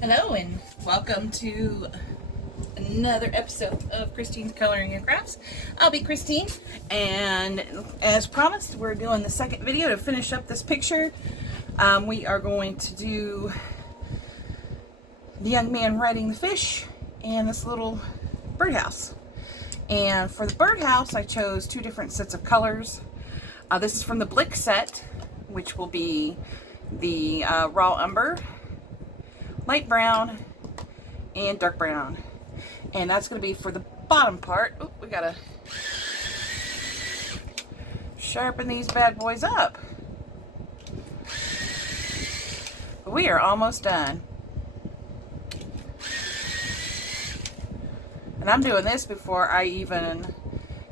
Hello and welcome to another episode of Christine's Coloring and Crafts. I'll be Christine, and as promised, we're doing the second video to finish up this picture. We are going to do the young man riding the fish and this little birdhouse. And for the birdhouse, I chose two different sets of colors. This is from the Blick set, which will be the raw umber, light brown, and dark brown. And that's going to be for the bottom part. Oh, we got to sharpen these bad boys up. We are almost done. And I'm doing this before I even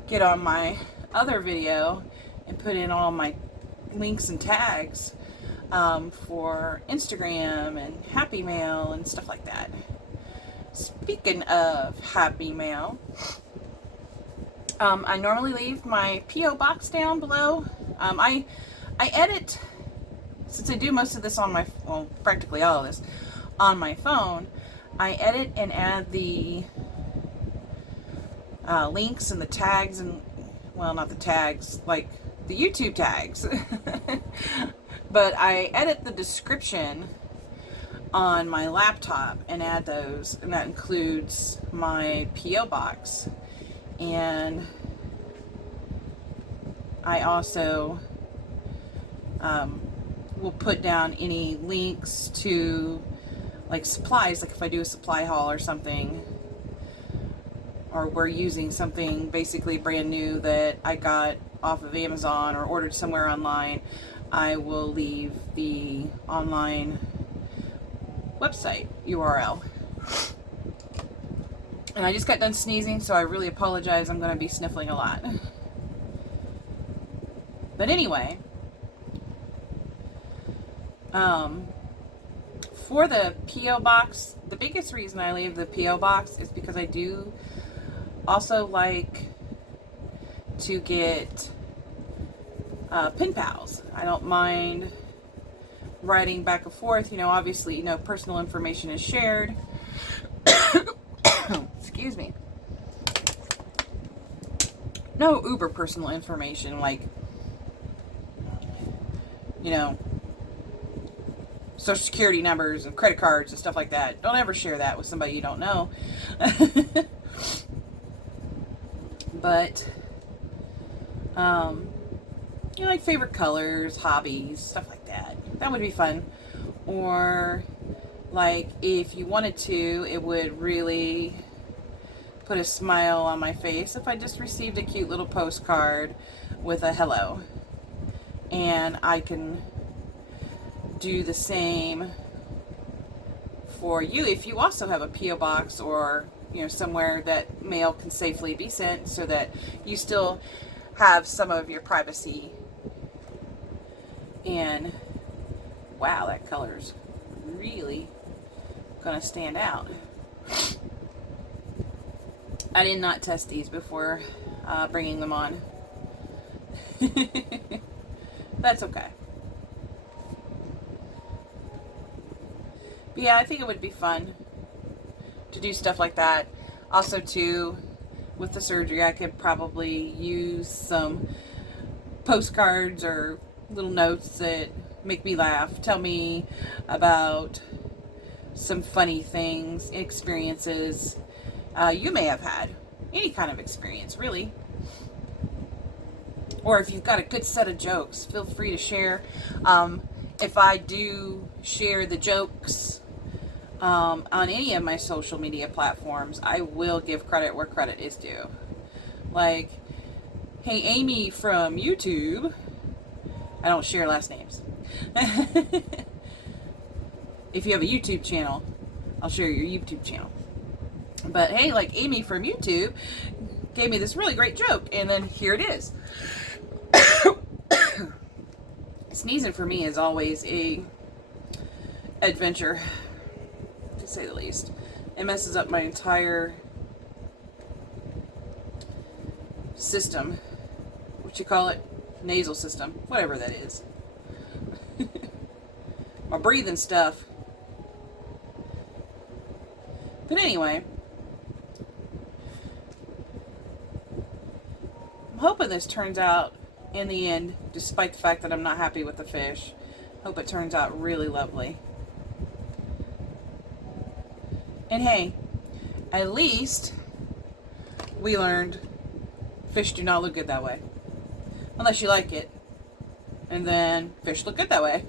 get on my other video and put in all my links and tags for Instagram and Happy Mail and stuff like that. Speaking of Happy Mail, I normally leave my P.O. box down below. I edit, since I do most of this on my, well, practically all of this on my phone, I edit and add the links and the tags and, well, not the tags, like the YouTube tags. But I edit the description on my laptop and add those, and that includes my P.O. box. And I also will put down any links to like supplies, like if I do a supply haul or something, or we're using something basically brand new that I got off of Amazon or ordered somewhere online, I will leave the online website URL. And I just got done sneezing, so I really apologize. I'm going to be sniffling a lot. But anyway, for the P.O. box, the biggest reason I leave the P.O. box is because I do also like to get pen pals. I don't mind writing back and forth. You know, obviously, you know, personal information is shared. Excuse me. No uber personal information, like, you know, social security numbers and credit cards and stuff like that. Don't ever share that with somebody you don't know. But, you know, like favorite colors, hobbies, stuff like that. That would be fun. Or, like, if you wanted to, it would really put a smile on my face if I just received a cute little postcard with a hello. And I can do the same for you if you also have a P.O. box, or, you know, somewhere that mail can safely be sent, so that you still have some of your privacy. And wow, that color's really gonna stand out. I did not test these before bringing them on. That's okay. But yeah, I think it would be fun to do stuff like that. Also, too, with the surgery, I could probably use some postcards or little notes that make me laugh, tell me about some funny things, experiences you may have had. Any kind of experience, really. Or if you've got a good set of jokes, feel free to share. If I do share the jokes on any of my social media platforms, I will give credit where credit is due. Like, hey, Amy from YouTube. I don't share last names. If you have a YouTube channel, I'll share your YouTube channel. But hey, like Amy from YouTube gave me this really great joke, and then here it is. Sneezing for me is always a adventure, to say the least. It messes up my entire system. What you call it? Nasal system. Whatever that is. My breathing stuff But anyway, I'm hoping this turns out in the end, despite the fact that I'm not happy with the fish. Hope it turns out really lovely. And hey, at least we learned fish do not look good that way. Unless you like it. And then fish look good that way.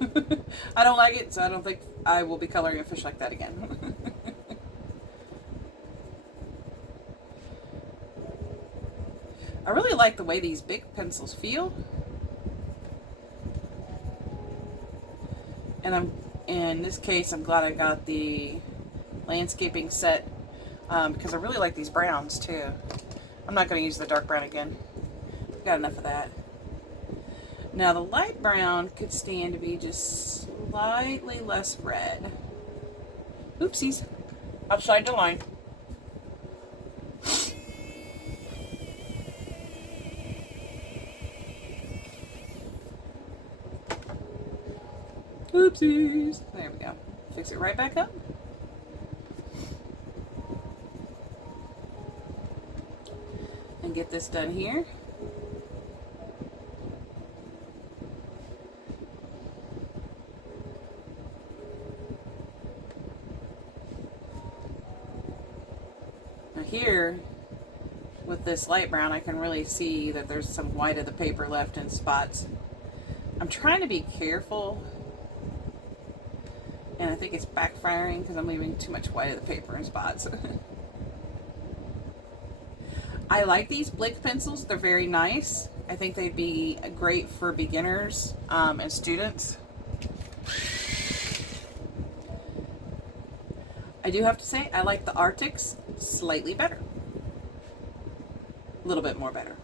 I don't like it, so I don't think I will be coloring a fish like that again. I really like the way these big pencils feel. And in this case, I'm glad I got the landscaping set because I really like these browns too. I'm not going to use the dark brown again. Got enough of that. Now the light brown could stand to be just slightly less red. Oopsies. Outside the line. Oopsies. There we go. Fix it right back up. And get this done here. Now here, with this light brown, I can really see that there's some white of the paper left in spots. I'm trying to be careful, and I think it's backfiring because I'm leaving too much white of the paper in spots. I like these Blick pencils. They're very nice. I think they'd be great for beginners and students. I do have to say, I like the Arctics slightly better. A little bit more better.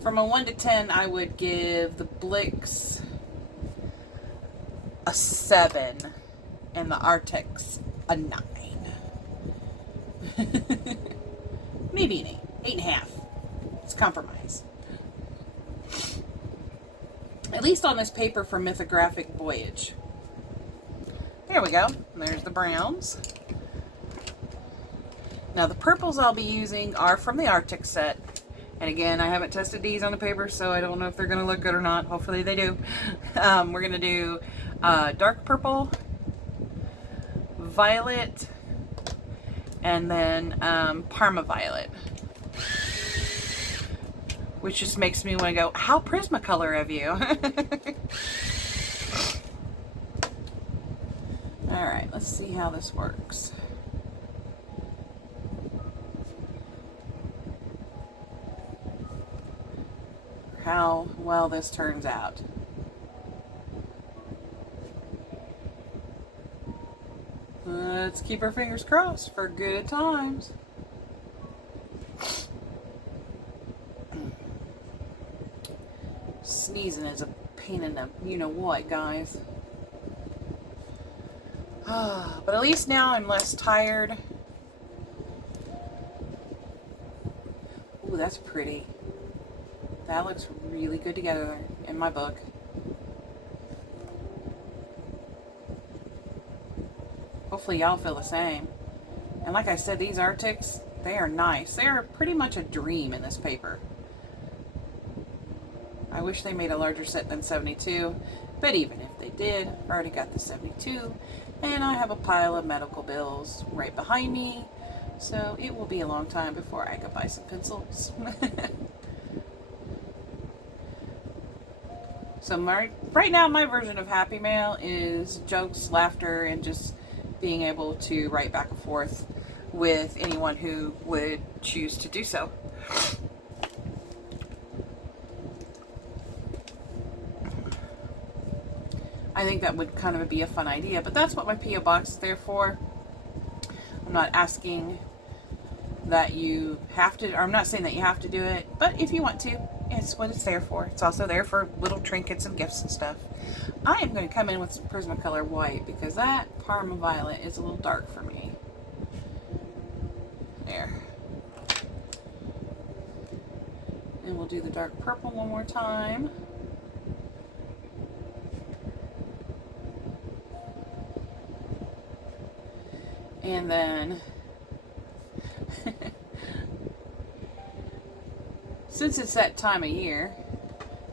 From a 1 to 10, I would give the Blicks a 7 and the Arctics a 9. Maybe an 8. 8.5. It's compromise. At least on this paper for Mythographic Voyage. There we go. There's the browns. Now the purples I'll be using are from the Arctic set. And again, I haven't tested these on the paper, so I don't know if they're going to look good or not. Hopefully they do. We're going to do dark purple, violet, and then Parma violet. Which just makes me want to go, how Prismacolor of you. Alright, let's see how this works. How well this turns out. Let's keep our fingers crossed for good times. Sneezing is a pain in the you-know-what, guys. But at least now I'm less tired. Ooh, that's pretty. That looks really good together in my book. Hopefully y'all feel the same. And like I said, these Arctics, they are nice. They are pretty much a dream in this paper. I wish they made a larger set than 72, but even if they did, I've already got the 72, and I have a pile of medical bills right behind me, so it will be a long time before I can buy some pencils. So right now my version of Happy Mail is jokes, laughter, and just being able to write back and forth with anyone who would choose to do so. I think that would kind of be a fun idea, but that's what my P.O. box is there for. I'm not asking that you have to, or I'm not saying that you have to do it, but if you want to, it's what it's there for. It's also there for little trinkets and gifts and stuff. I am going to come in with some Prismacolor white because that Parma violet is a little dark for me. There. And we'll do the dark purple one more time. And then, since it's that time of year,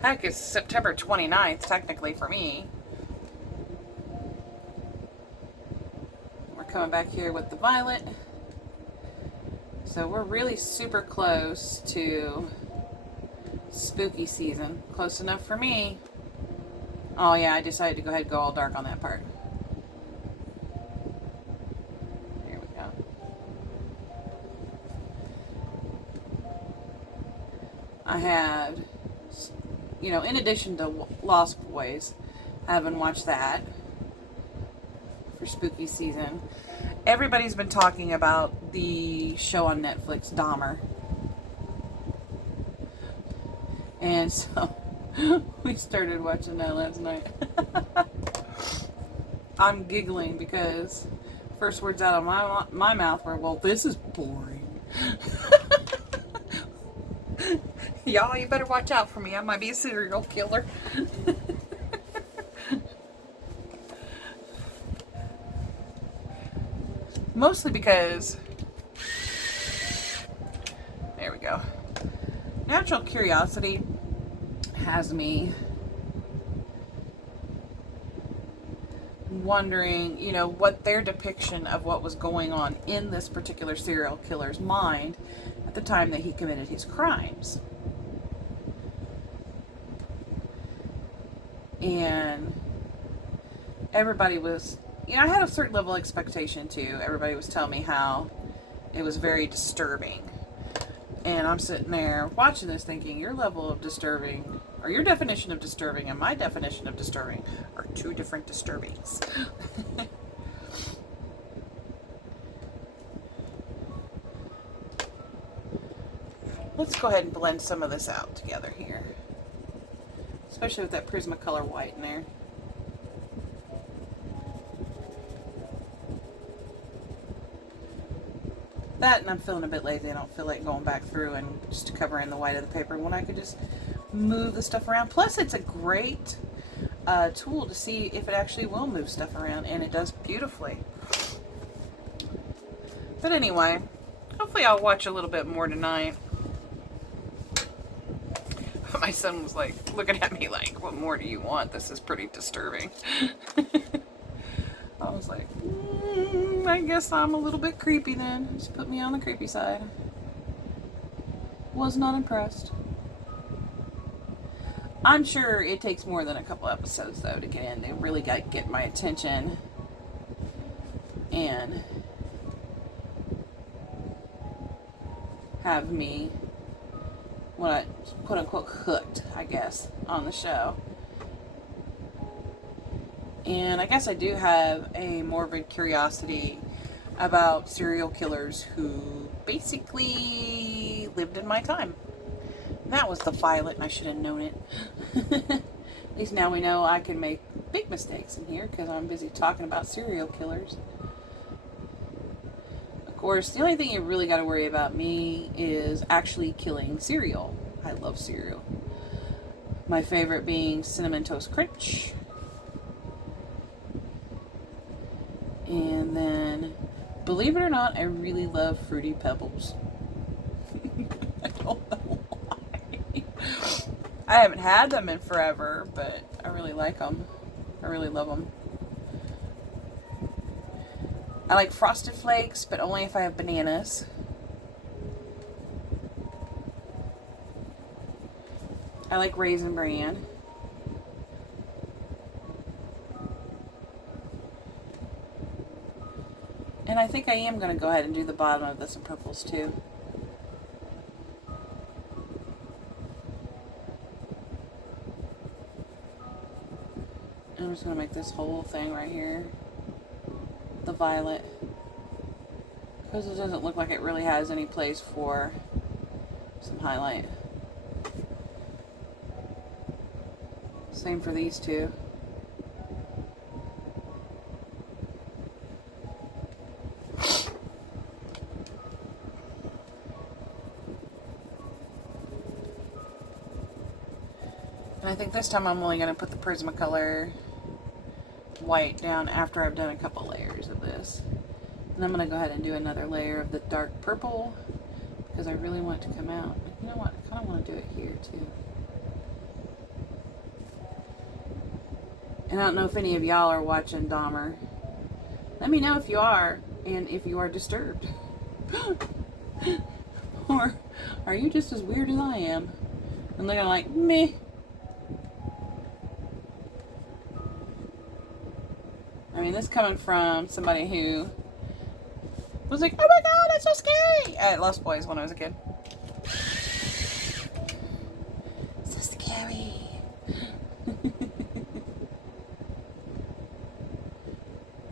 heck, it's September 29th, technically, for me. We're coming back here with the violet. So we're really super close to spooky season. Close enough for me. Oh yeah, I decided to go ahead and go all dark on that part. There we go. I have, you know, in addition to Lost Boys, I haven't watched that for spooky season. Everybody's been talking about the show on Netflix, Dahmer. And so we started watching that last night. I'm giggling because first words out of my mouth were, well, this is boring. Y'all, you better watch out for me. I might be a serial killer. Mostly because, there we go, natural curiosity has me wondering, you know, what their depiction of what was going on in this particular serial killer's mind at the time that he committed his crimes. And everybody was, you know, I had a certain level of expectation too. Everybody was telling me how it was very disturbing. And I'm sitting there watching this thinking, your level of disturbing, or your definition of disturbing and my definition of disturbing are two different disturbings. Let's go ahead and blend some of this out together here. Especially with that Prismacolor white in there. That, and I'm feeling a bit lazy. I don't feel like going back through and just covering the white of the paper when I could just move the stuff around. Plus, it's a great tool to see if it actually will move stuff around, and it does beautifully. But anyway, hopefully I'll watch a little bit more tonight. My son was like looking at me like, what more do you want? This is pretty disturbing. I was like, I guess I'm a little bit creepy then. Just put me on the creepy side. Was not impressed. I'm sure it takes more than a couple episodes though to get in. They really got to get my attention and have me, when I quote unquote hooked, I guess, on the show. And I guess I do have a morbid curiosity about serial killers who basically lived in my time. And that was the violet, and I should have known it. At least now we know I can make big mistakes in here because I'm busy talking about serial killers. Of course, the only thing you really got to worry about me is actually killing cereal. I love cereal. My favorite being Cinnamon Toast Crunch. And then, believe it or not, I really love Fruity Pebbles. I don't know why. I haven't had them in forever, but I really like them. I really love them. I like Frosted Flakes, but only if I have bananas. I like Raisin Bran. And I think I am going to go ahead and do the bottom of this in purples too. And I'm just going to make this whole thing right here the violet. Because it doesn't look like it really has any place for some highlight. Same for these two. And I think this time I'm only going to put the Prismacolor white down after I've done a couple layers of this. And I'm going to go ahead and do another layer of the dark purple because I really want it to come out. You know what? I kind of want to do it here too. And I don't know if any of y'all are watching Dahmer. Let me know if you are, and if you are disturbed. Or are you just as weird as I am? And they're like, meh. I mean, this coming from somebody who was like, oh my god, that's so scary! I lost boys when I was a kid. So scary.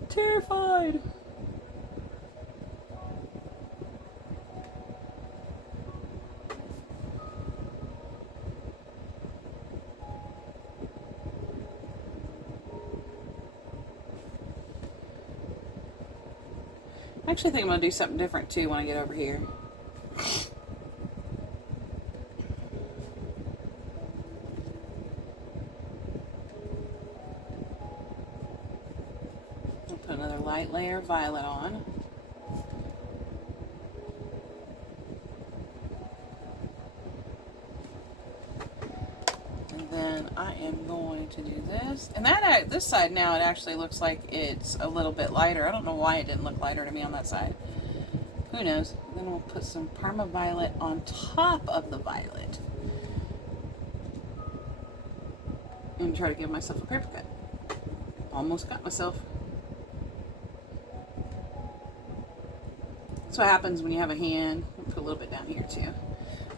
Terrified. I actually think I'm going to do something different too when I get over here. I'll put another light layer of violet on. And then I am going to do this. And that this side now, it actually looks like it's a little bit lighter. I don't know why it didn't look lighter to me on that side. Who knows? Then we'll put some Parma Violet on top of the violet. And try to give myself a paper cut. Almost got myself. That's what happens when you have a hand. I'll put a little bit down here too.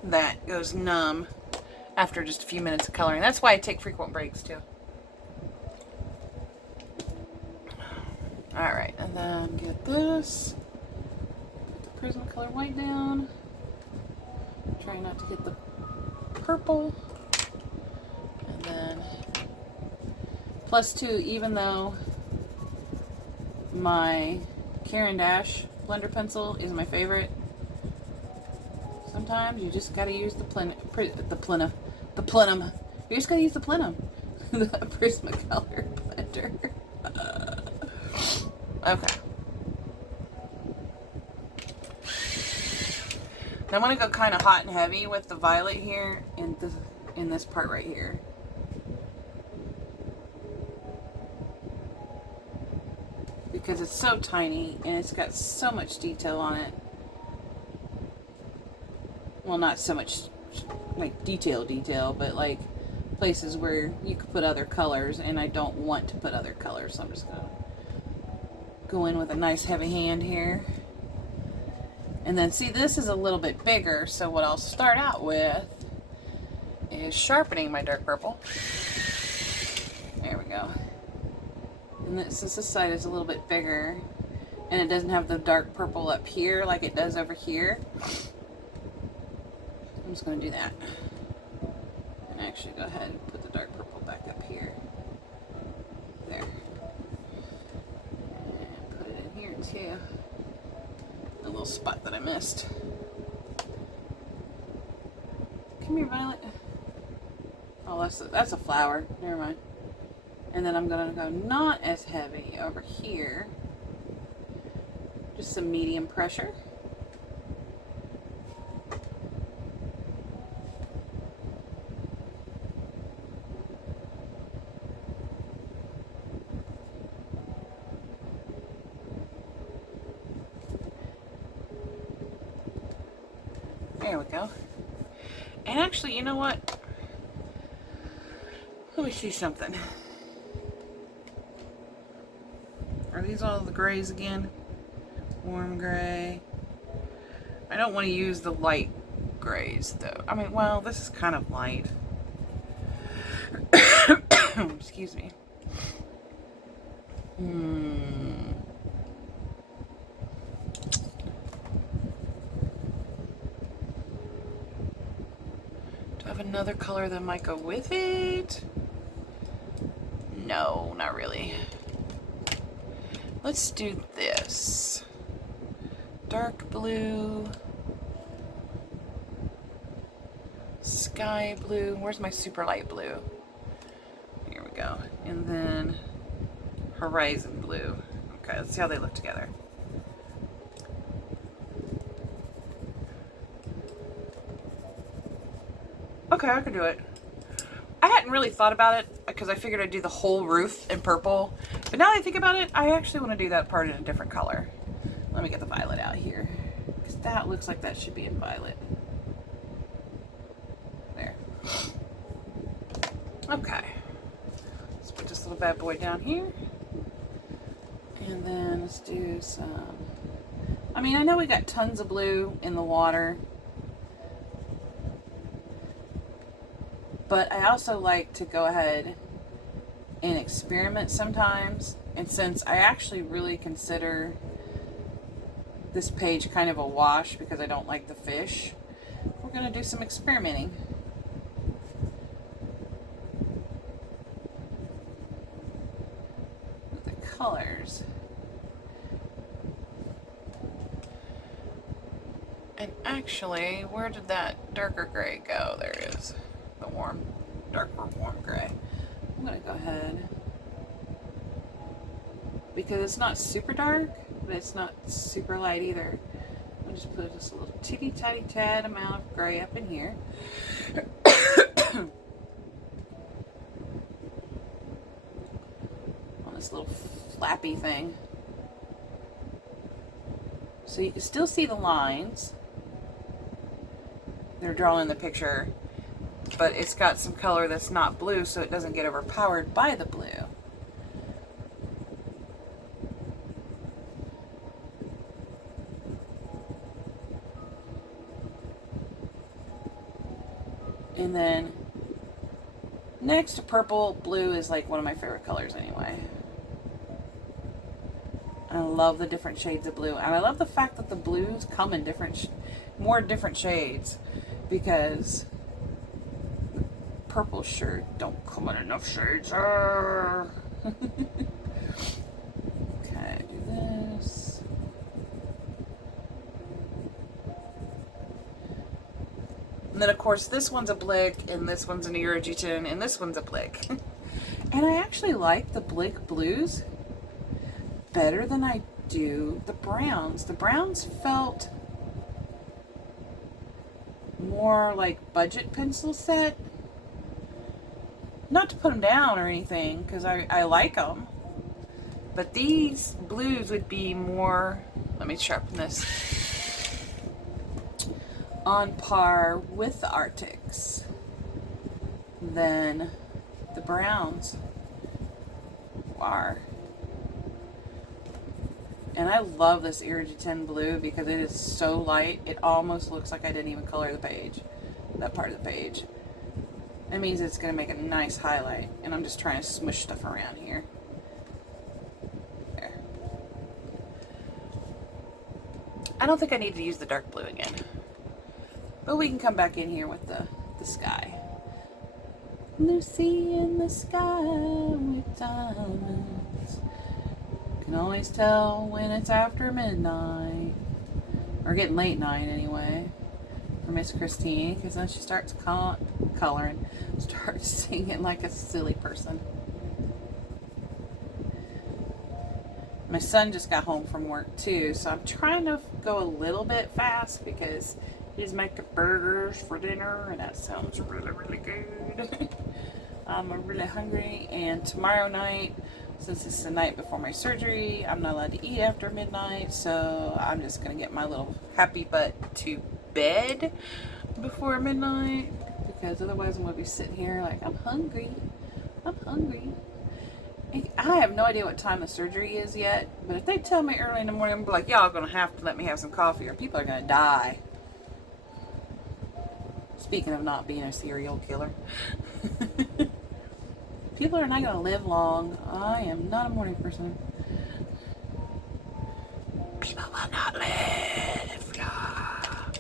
That goes numb after just a few minutes of coloring. That's why I take frequent breaks too. Alright, and then get this. Put the Prismacolor white down. Try not to hit the purple. And then +2, even though my Caran d'Ache blender pencil is my favorite, sometimes you just gotta use the plenum. You just gotta use the plenum. The Prismacolor blender. Okay. Now I'm gonna go kind of hot and heavy with the violet here in this part right here. Because it's so tiny and it's got so much detail on it. Well, not so much like detail, but like places where you could put other colors, and I don't want to put other colors, so I'm just gonna go in with a nice heavy hand here. And then see, this is a little bit bigger, so what I'll start out with is sharpening my dark purple. There we go. And since this side is a little bit bigger and it doesn't have the dark purple up here like it does over here, I'm just going to do that. And actually go ahead and put the dark purple back up here. There. And put it in here too. The little spot that I missed. Come here, Violet. Oh, that's a flower. Never mind. And then I'm going to go not as heavy over here. Just some medium pressure. There we go. And actually, you know what? Let me see something. Are these all the grays again? Warm gray. I don't want to use the light grays though. I mean, well, this is kind of light. Excuse me. Do I have another color that might go with it? No, not really. Let's do this. Dark blue. Sky blue. Where's my super light blue? Here we go. And then horizon blue. Okay, let's see how they look together. Okay, I can do it. I hadn't really thought about it because I figured I'd do the whole roof in purple. But now that I think about it, I actually want to do that part in a different color. Let me get the violet out here, because that looks like that should be in violet. There. Okay. Let's put this little bad boy down here. And then let's do some... I mean, I know we got tons of blue in the water. But I also like to go ahead and experiment sometimes. And since I actually really consider this page kind of a wash because I don't like the fish, we're going to do some experimenting. With the colors. And actually, where did that darker gray go? There it is. The warm, darker warm gray. I'm going to go ahead, because it's not super dark, but it's not super light either. I'll just put just a little teeny tiny tad amount of gray up in here. On this little flappy thing. So you can still see the lines that are drawn in the picture, but it's got some color that's not blue, so it doesn't get overpowered by the blue. And then next to purple, blue is like one of my favorite colors anyway. I love the different shades of blue, and I love the fact that the blues come in more different shades, because purple sure don't come in enough shades. Okay, do this. And then of course this one's a blick, and this one's an Irrigiton, and this one's a blick. And I actually like the blick blues better than I do the browns. The browns felt more like budget pencil set. Not to put them down or anything, because I like them. But these blues would be more, let me sharpen this, on par with the Arctics than the browns are. And I love this Irrigiton blue because it is so light, it almost looks like I didn't even color the page, that part of the page. That means it's going to make a nice highlight, and I'm just trying to smush stuff around here. There. I don't think I need to use the dark blue again, but we can come back in here with the sky. Lucy in the sky with diamonds. Can always tell when it's after midnight, or getting late night anyway, for Miss Christine, because then she starts coloring, starts singing like a silly person. My son just got home from work too, so I'm trying to go a little bit fast because he's making burgers for dinner, and that sounds really, really good. I'm really hungry, and tomorrow night, since it's the night before my surgery, I'm not allowed to eat after midnight, so I'm just going to get my little happy butt to bed before midnight, because otherwise I'm going to be sitting here like, I'm hungry. I'm hungry. I have no idea what time the surgery is yet, but if they tell me early in the morning, I'm like, y'all are going to have to let me have some coffee or people are going to die. Speaking of not being a serial killer. People are not going to live long. I am not a morning person. People will not live long.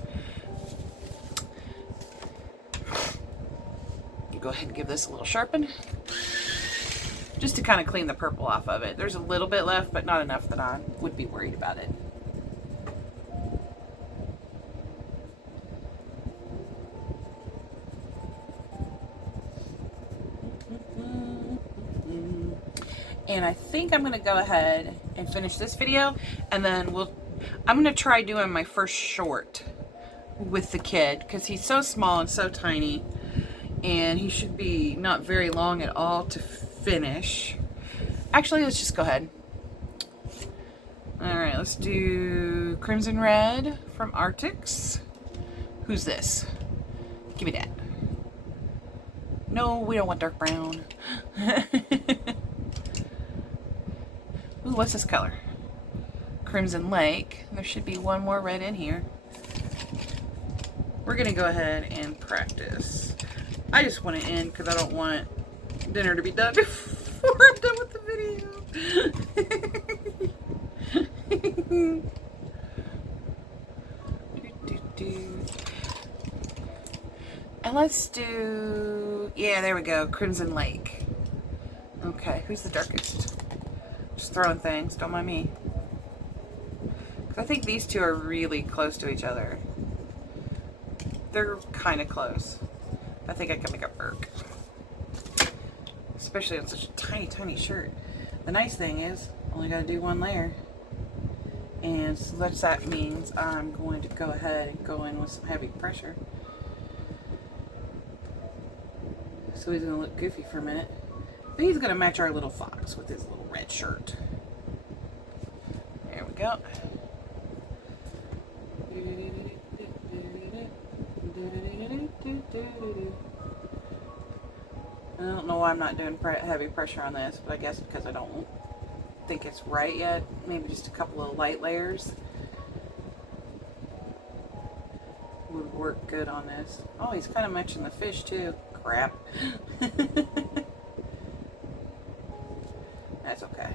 You go ahead and give this a little sharpen, just to kind of clean the purple off of it. There's a little bit left, but not enough that I would be worried about it. And I think I'm going to go ahead and finish this video, and then I'm going to try doing my first short with the kid, because he's so small and so tiny. and he should be not very long at all to finish. Actually, let's just go ahead. Alright, let's do Crimson Red from Arctics. Who's this? Give me that. No, we don't want dark brown. Ooh, what's this color? Crimson Lake. There should be one more red in here. We're gonna go ahead and practice. I just want to end because I don't want dinner to be done before I'm done with the video. And let's do, yeah, there we go, Crimson Lake. Okay, who's the darkest? Just throwing things, don't mind me. Because I think these two are really close to each other. They're kind of close. I think I can make it work. Especially on such a tiny, tiny shirt. The nice thing is, only got to do one layer. And so that means I'm going to go ahead and go in with some heavy pressure. So he's going to look goofy for a minute. But he's going to match our little fox with his little red shirt. There we go. I don't know why I'm not doing heavy pressure on this, but I guess because I don't think it's right yet. Maybe just a couple of light layers would work good on this. Oh, he's kind of matching the fish too. Crap. That's okay.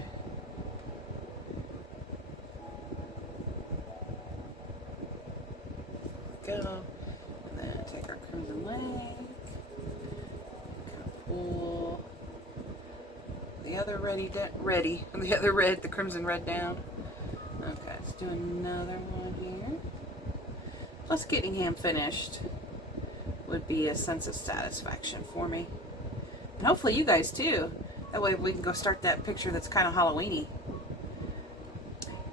There we go. And then take our Crimson Lake. Pull the other the Crimson Red down. Okay, let's do another one here. Plus getting him finished would be a sense of satisfaction for me. And hopefully you guys too. That way we can go start that picture that's kind of Halloween-y.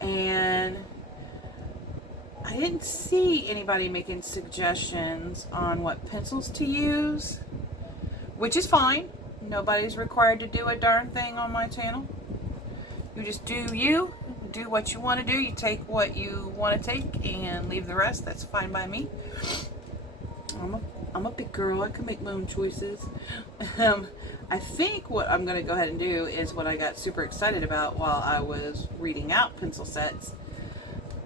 And I didn't see anybody making suggestions on what pencils to use. Which is fine. Nobody's required to do a darn thing on my channel. You just do you. Do what you want to do. You take what you want to take and leave the rest. That's fine by me. I'm a big girl. I can make my own choices. I think what I'm going to go ahead and do is what I got super excited about while I was reading out pencil sets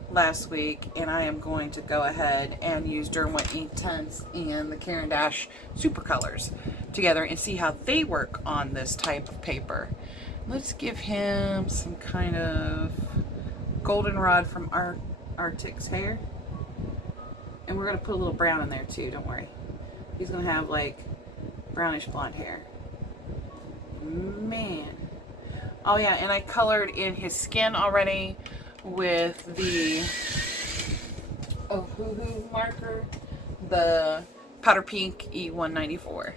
last week, and I am going to go ahead and use Derwent Ink Tints and the Caran d'Ache Super Colors together and see how they work on this type of paper. Let's give him some kind of goldenrod from Arctic's hair, and we're going to put a little brown in there too, don't worry. He's going to have like brownish blonde hair. Man. Oh yeah, and I colored in his skin already with the Hoo marker, the Powder Pink E194.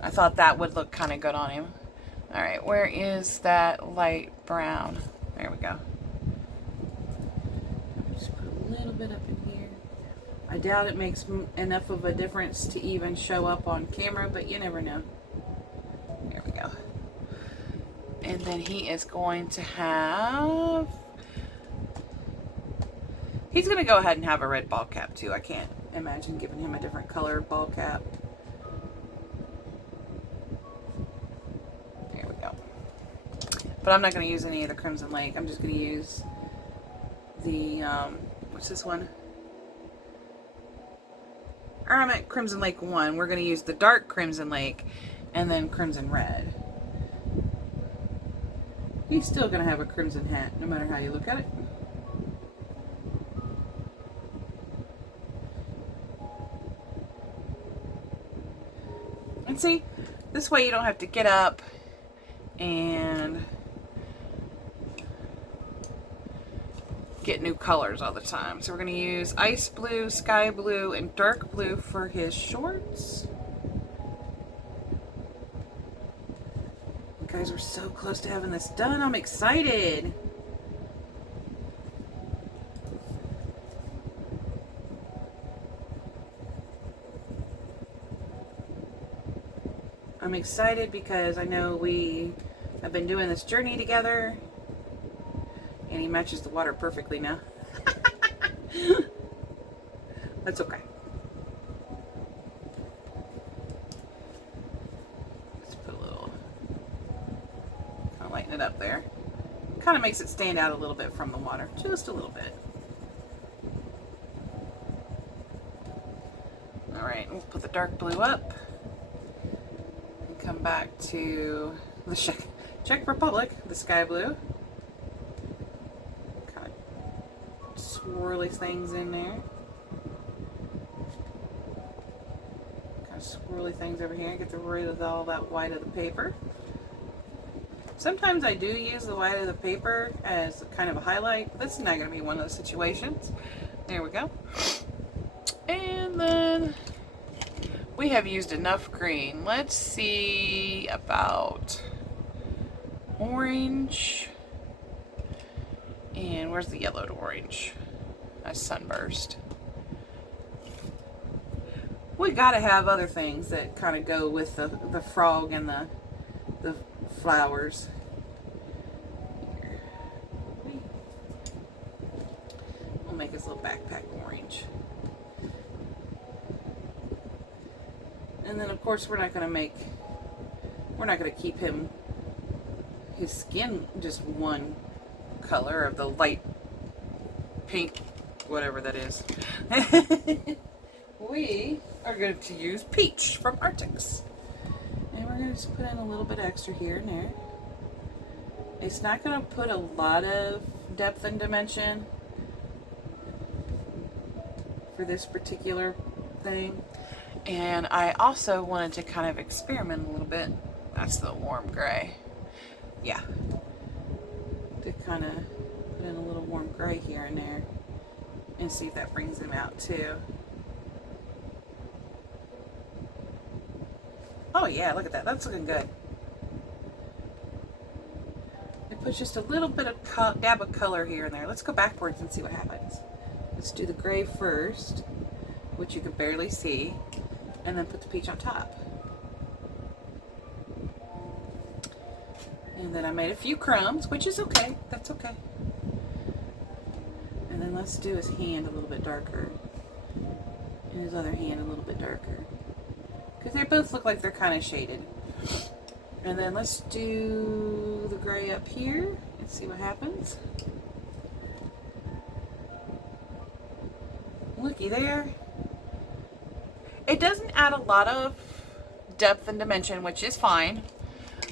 I thought that would look kind of good on him. Alright, where is that light brown? There we go. Just put a little bit up in here. I doubt it makes enough of a difference to even show up on camera, but you never know. There we go. And then he is going to have... He's going to go ahead and have a red ball cap too. I can't imagine giving him a different color ball cap. There we go. But I'm not going to use any of the Crimson Lake. I'm just going to use the, what's this one? I'm at Crimson Lake 1. We're going to use the dark Crimson Lake and then Crimson Red. He's still going to have a crimson hat, no matter how you look at it. And see, this way you don't have to get up and get new colors all the time. So we're going to use ice blue, sky blue, and dark blue for his shorts. Guys, we're so close to having this done. I'm excited. I'm excited because I know we have been doing this journey together, and he matches the water perfectly now. That's okay. Let's put a little, kind of lighten it up there. Kind of makes it stand out a little bit from the water, just a little bit. Alright, we'll put the dark blue up and come back to the Czech Republic, the sky blue. Kind of swirly things in there. Kind of swirly things over here. Get rid of all that white of the paper. Sometimes I do use the white of the paper as kind of a highlight, but this is not going to be one of those situations. There we go. And then we have used enough green. Let's see about orange. And where's the yellow to orange? A sunburst. We gotta have other things that kind of go with the frog and the flowers. We'll make his little backpack orange. And then of course we're not going to keep his skin just one color of the light pink, whatever that is. We are going to use peach from Arctics. And we're going to just put in a little bit extra here and there. It's not going to put a lot of depth and dimension for this particular thing. And I also wanted to kind of experiment a little bit. That's the warm gray. Yeah. To kind of put in a little warm gray here and there. And see if that brings him out too. Oh yeah, look at that. That's looking good. It puts just a little bit of dab of color here and there. Let's go backwards and see what happens. Let's do the gray first, which you can barely see. And then put the peach on top. And then I made a few crumbs, which is okay. That's okay. And then let's do his hand a little bit darker. And his other hand a little bit darker. Because they both look like they're kind of shaded. And then let's do the gray up here and see what happens. Looky there. It doesn't add a lot of depth and dimension, which is fine.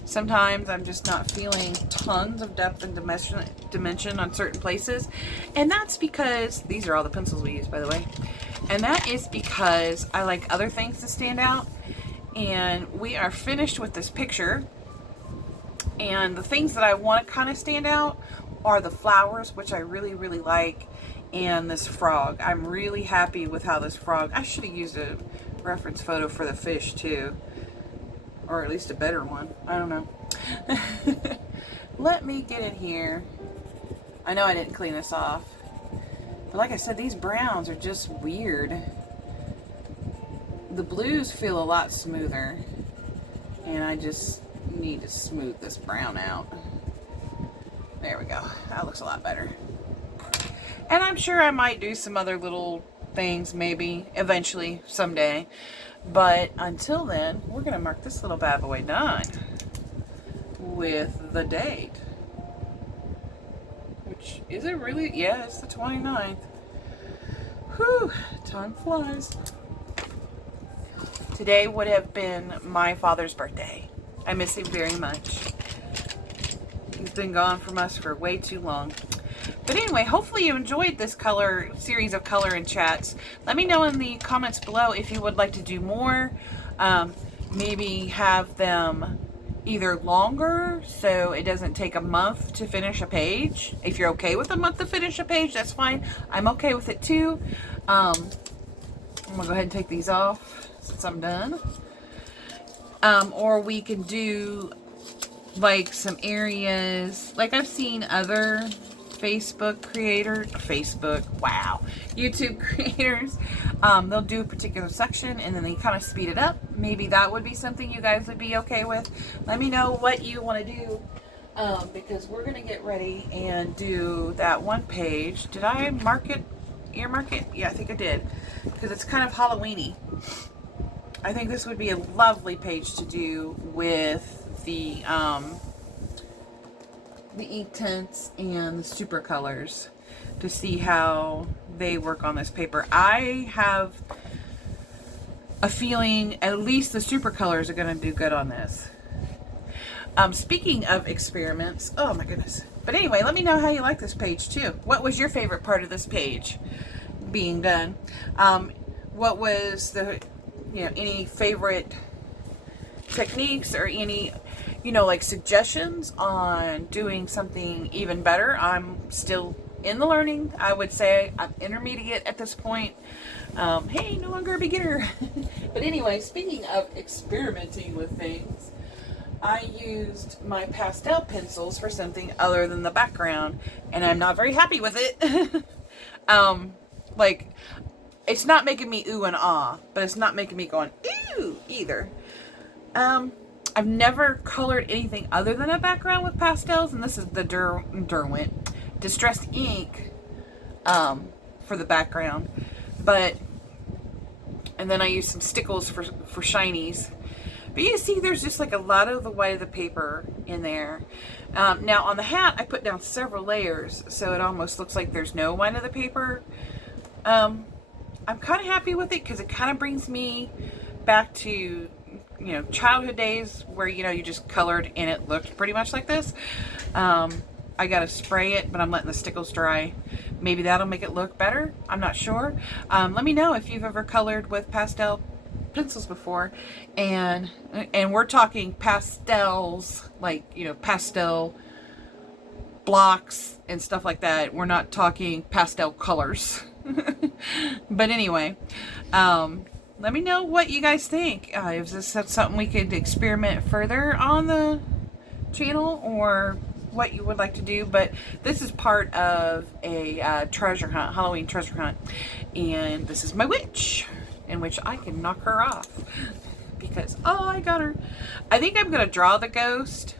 Sometimes I'm just not feeling tons of depth and dimension on certain places. And that's because, these are all the pencils we use, by the way. And that is because I like other things to stand out. And we are finished with this picture. And the things that I want to kind of stand out are the flowers, which I really, really like. And this frog. I'm really happy with how this frog, I should have used a reference photo for the fish too, or at least a better one. I don't know. Let me get in here. I know I didn't clean this off, but like I said, these browns are just weird. The blues feel a lot smoother, and I just need to smooth this brown out. There we go. That looks a lot better. And I'm sure I might do some other little things maybe eventually someday. But until then, we're going to mark this little bad boy done with the date. Which, is it really? Yeah, it's the 29th. Whew, time flies. Today would have been my father's birthday. I miss him very much. He's been gone from us for way too long. But anyway, hopefully you enjoyed this series of color and chats. Let me know in the comments below if you would like to do more. Maybe have them either longer so it doesn't take a month to finish a page. If you're okay with a month to finish a page, that's fine. I'm okay with it too. I'm going to go ahead and take these off since I'm done. Or we can do like some areas, like I've seen other Facebook YouTube creators, they'll do a particular section and then they kind of speed it up. Maybe that would be something you guys would be okay with. Let me know what you want to do, because we're going to get ready and do that one page. Did I earmark it? Yeah, I think I did, because it's kind of Halloween-y. I think this would be a lovely page to do with the ink tints and the super colors, to see how they work on this paper. I have a feeling at least the super colors are going to do good on this. Speaking of experiments, oh my goodness. But anyway, let me know how you like this page too. What was your favorite part of this page being done? What was the, any favorite techniques or any, like suggestions on doing something even better? I'm still in the learning. I would say I'm intermediate at this point. Hey, no longer a beginner. But anyway, speaking of experimenting with things, I used my pastel pencils for something other than the background, and I'm not very happy with it. Like, it's not making me ooh and ah, but it's not making me going ooh either. I've never colored anything other than a background with pastels, and this is the Derwent Distressed Ink for the background. And then I used some stickles for shinies. But you see there's just like a lot of the white of the paper in there. Now on the hat, I put down several layers, so it almost looks like there's no white of the paper. I'm kind of happy with it because it kind of brings me back to childhood days where you just colored and it looked pretty much like this. I gotta spray it, but I'm letting the stickles dry. Maybe that'll make it look better. I'm not sure. Let me know if you've ever colored with pastel pencils before, and we're talking pastels, like pastel blocks and stuff like that. We're not talking pastel colors. But anyway, let me know what you guys think. Is this something we could experiment further on the channel, or what you would like to do? But this is part of a treasure hunt, Halloween treasure hunt, and this is my witch, in which I can knock her off because I got her. I think I'm gonna draw the ghost,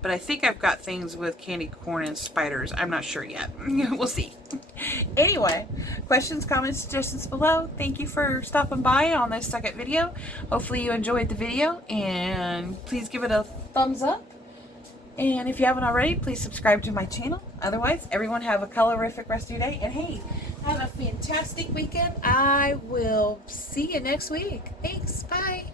but I think I've got things with candy corn and spiders. I'm not sure yet. We'll see. Anyway, questions, comments, suggestions below. Thank you for stopping by on this second video. Hopefully you enjoyed the video, and please give it a thumbs up. And if you haven't already, please subscribe to my channel. Otherwise, everyone have a colorific rest of your day. And hey, have a fantastic weekend. I will see you next week. Thanks. Bye.